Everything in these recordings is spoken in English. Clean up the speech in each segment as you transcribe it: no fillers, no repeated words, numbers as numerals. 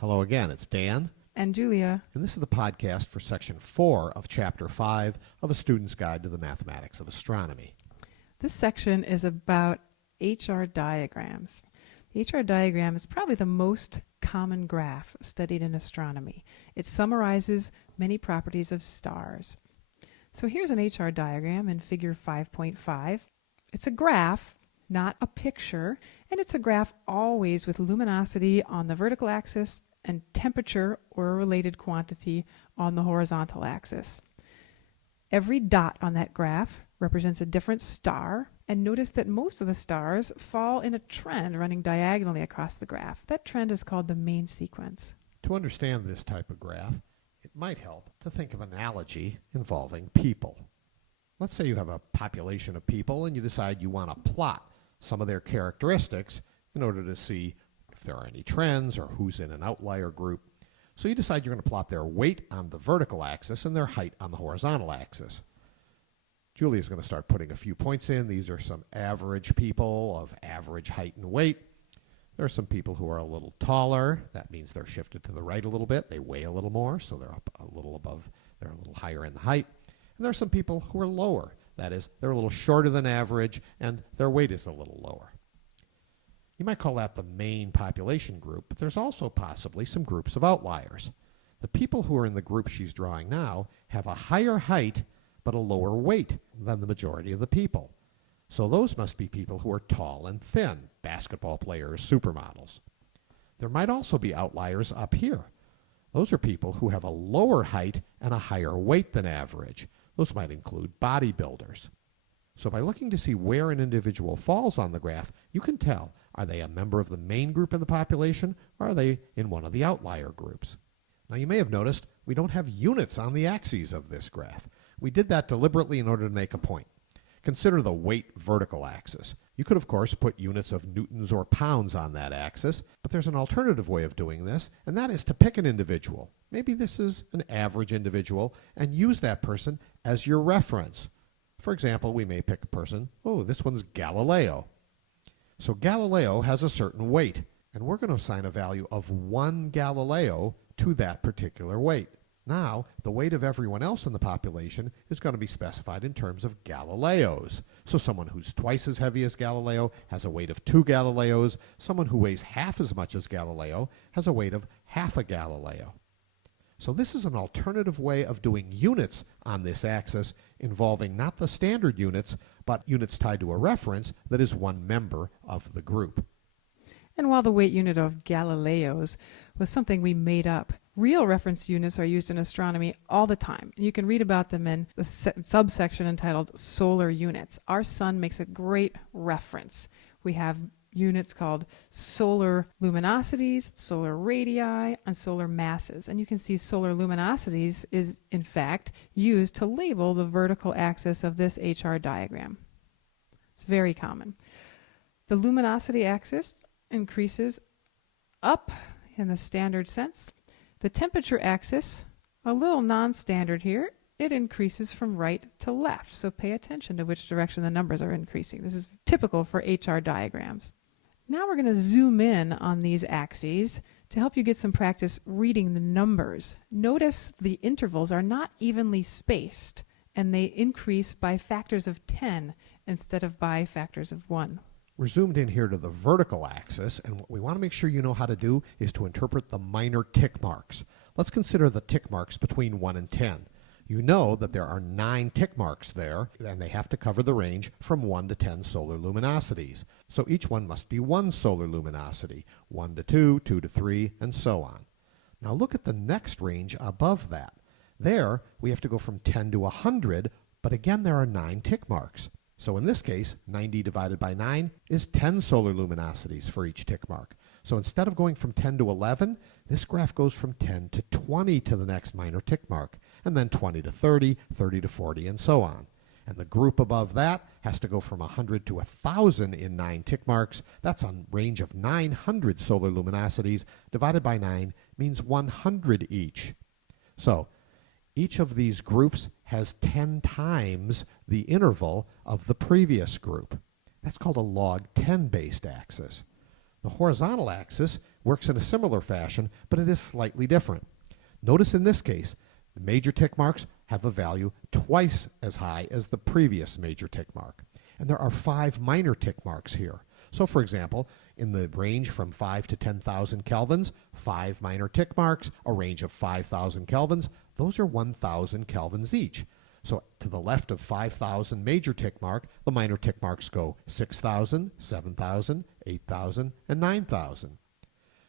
Hello again, it's Dan, And Julia. and this is the podcast for Section 4 of Chapter 5 of A Student's Guide to the Mathematics of Astronomy. This section is about HR diagrams. The HR diagram is probably the most common graph studied in astronomy. It summarizes many properties of stars. So here's an HR diagram in figure 5.5. It's a graph, not a picture, and it's a graph always with luminosity on the vertical axis and temperature or a related quantity on the horizontal axis. Every dot on that graph represents a different star, and notice that most of the stars fall in a trend running diagonally across the graph. That trend is called the main sequence. To understand this type of graph, it might help to think of an analogy involving people. Let's say you have a population of people and you decide you want to plot some of their characteristics in order to see if there are any trends or who's in an outlier group. So you decide you're going to plot their weight on the vertical axis and their height on the horizontal axis. Julia's going to start putting a few points in. These are some average people of average height and weight. There are some people who are a little taller. That means they're shifted to the right a little bit. They weigh a little more, so they're up a little above, they're a little higher in the height. And there are some people who are lower. That is, they're a little shorter than average, and their weight is a little lower. You might call that the main population group, but there's also possibly some groups of outliers. The people who are in the group she's drawing now have a higher height but a lower weight than the majority of the people. So those must be people who are tall and thin, basketball players, supermodels. There might also be outliers up here. Those are people who have a lower height and a higher weight than average. Those might include bodybuilders. So by looking to see where an individual falls on the graph, you can tell, are they a member of the main group in the population, or are they in one of the outlier groups? Now you may have noticed we don't have units on the axes of this graph. We did that deliberately in order to make a point. Consider the weight vertical axis. You could, of course, put units of newtons or pounds on that axis, but there's an alternative way of doing this, and that is to pick an individual. Maybe this is an average individual, and use that person as your reference. For example, we may pick a person, this one's Galileo. So Galileo has a certain weight, and we're going to assign a value of 1 Galileo to that particular weight. Now, the weight of everyone else in the population is going to be specified in terms of Galileos. So someone who's twice as heavy as Galileo has a weight of 2 Galileos. Someone who weighs half as much as Galileo has a weight of half a Galileo. So this is an alternative way of doing units on this axis involving not the standard units, but units tied to a reference that is one member of the group. And while the weight unit of Galileos was something we made up, real reference units are used in astronomy all the time. You can read about them in the subsection entitled Solar Units. Our sun makes a great reference. We have units called solar luminosities, solar radii, and solar masses. And you can see solar luminosities is, in fact, used to label the vertical axis of this HR diagram. It's very common. The luminosity axis increases up in the standard sense. The temperature axis, a little non-standard here, it increases from right to left. So pay attention to which direction the numbers are increasing. This is typical for HR diagrams. Now we're going to zoom in on these axes to help you get some practice reading the numbers. Notice the intervals are not evenly spaced, and they increase by factors of 10 instead of by factors of 1. We're zoomed in here to the vertical axis, and what we want to make sure you know how to do is to interpret the minor tick marks. Let's consider the tick marks between 1 and 10. You know that there are 9 tick marks there, and they have to cover the range from 1 to 10 solar luminosities. So each one must be 1 solar luminosity, 1 to 2, 2 to 3, and so on. Now look at the next range above that. There, we have to go from 10 to 100, but again there are 9 tick marks. So in this case, 90 divided by 9 is 10 solar luminosities for each tick mark. So instead of going from 10 to 11, this graph goes from 10 to 20 to the next minor tick mark, and then 20 to 30, 30 to 40, and so on. And the group above that has to go from 100 to 1,000 in 9 tick marks. That's a range of 900 solar luminosities. Divided by 9 means 100 each. So each of these groups has 10 times the interval of the previous group. That's called a log 10 based axis. The horizontal axis works in a similar fashion, but it is slightly different. Notice in this case, the major tick marks have a value twice as high as the previous major tick mark. And there are 5 minor tick marks here. So for example, in the range from 5 to 10,000 kelvins, 5 minor tick marks, a range of 5,000 kelvins, those are 1,000 kelvins each. So to the left of 5,000 major tick mark, the minor tick marks go 6,000, 7,000, 8,000, and 9,000.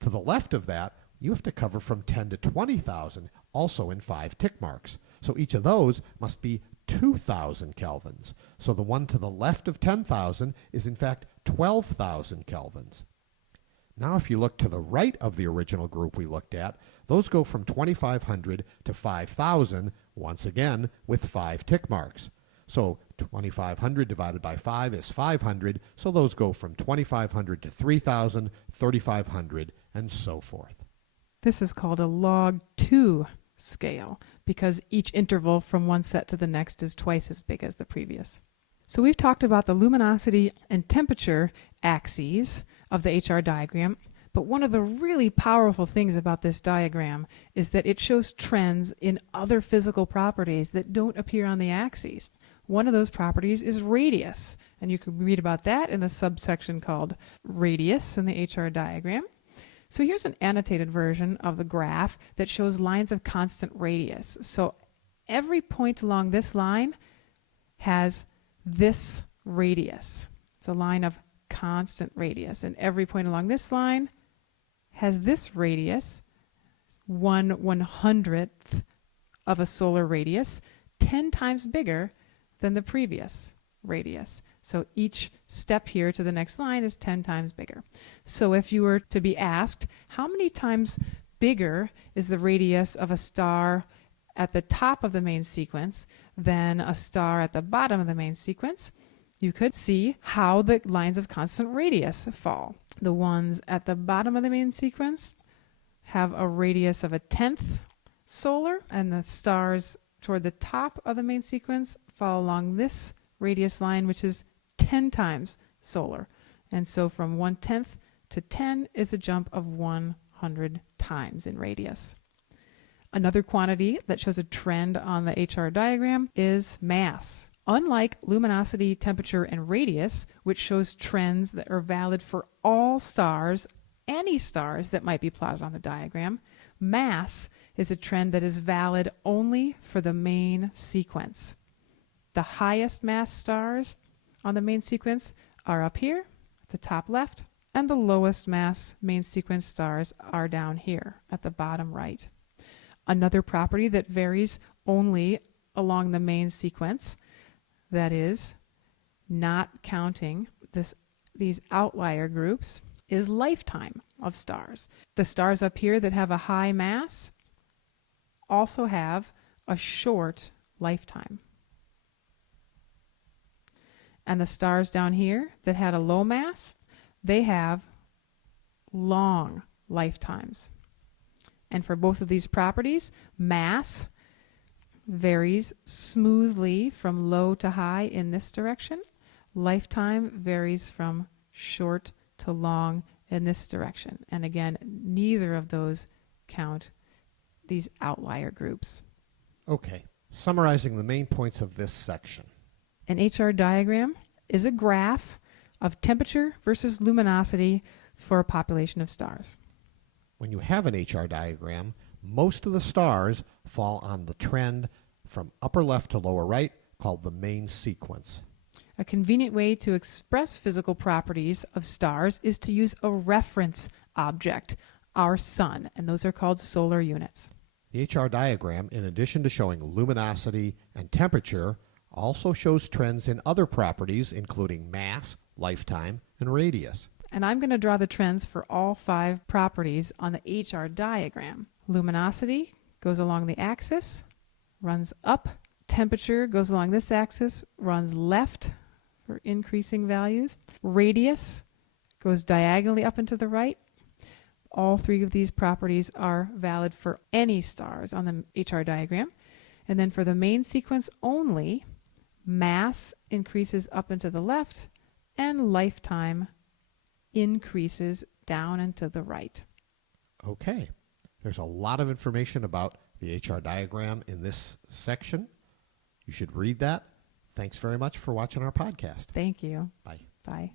To the left of that, you have to cover from 10 to 20,000, also in 5 tick marks. So each of those must be 2,000 kelvins. So the one to the left of 10,000 is in fact 12,000 kelvins. Now if you look to the right of the original group we looked at, those go from 2,500 to 5,000, once again with 5 tick marks. So 2,500 divided by 5 is 500, so those go from 2,500 to 3,000, 3,500, and so forth. This is called a log 2 scale because each interval from one set to the next is twice as big as the previous. So we've talked about the luminosity and temperature axes of the HR diagram, but one of the really powerful things about this diagram is that it shows trends in other physical properties that don't appear on the axes. One of those properties is radius, and you can read about that in the subsection called radius in the HR diagram. So here's an annotated version of the graph that shows lines of constant radius. So every point along this line has this radius. It's a line of constant radius. And every point along this line has this radius, 1/100th of a solar radius, 10 times bigger than the previous radius. So each step here to the next line is 10 times bigger. So if you were to be asked, how many times bigger is the radius of a star at the top of the main sequence than a star at the bottom of the main sequence, you could see how the lines of constant radius fall. The ones at the bottom of the main sequence have a radius of 1/10 solar, and the stars toward the top of the main sequence fall along this radius line, which is 10 times solar. And so from 1/10 to 10 is a jump of 100 times in radius. Another quantity that shows a trend on the HR diagram is mass. Unlike luminosity, temperature, and radius, which shows trends that are valid for all stars, any stars that might be plotted on the diagram, mass is a trend that is valid only for the main sequence. The highest mass stars on the main sequence are up here at the top left, and the lowest mass main sequence stars are down here at the bottom right. Another property that varies only along the main sequence, that is, not counting these outlier groups, is lifetime of stars. The stars up here that have a high mass also have a short lifetime. And the stars down here that had a low mass, they have long lifetimes. And for both of these properties, mass varies smoothly from low to high in this direction. Lifetime varies from short to long in this direction. And again, neither of those count these outlier groups. Okay, summarizing the main points of this section. An HR diagram is a graph of temperature versus luminosity for a population of stars. When you have an HR diagram, most of the stars fall on the trend from upper left to lower right, called the main sequence. A convenient way to express physical properties of stars is to use a reference object, our sun, and those are called solar units. The HR diagram, in addition to showing luminosity and temperature, also shows trends in other properties, including mass, lifetime, and radius. And I'm going to draw the trends for all 5 properties on the HR diagram. Luminosity goes along the axis, runs up. Temperature goes along this axis, runs left for increasing values. Radius goes diagonally up and to the right. All 3 of these properties are valid for any stars on the HR diagram. And then for the main sequence only, mass increases up and to the left, and lifetime increases down and to the right. Okay. There's a lot of information about the HR diagram in this section. You should read that. Thanks very much for watching our podcast. Thank you. Bye. Bye.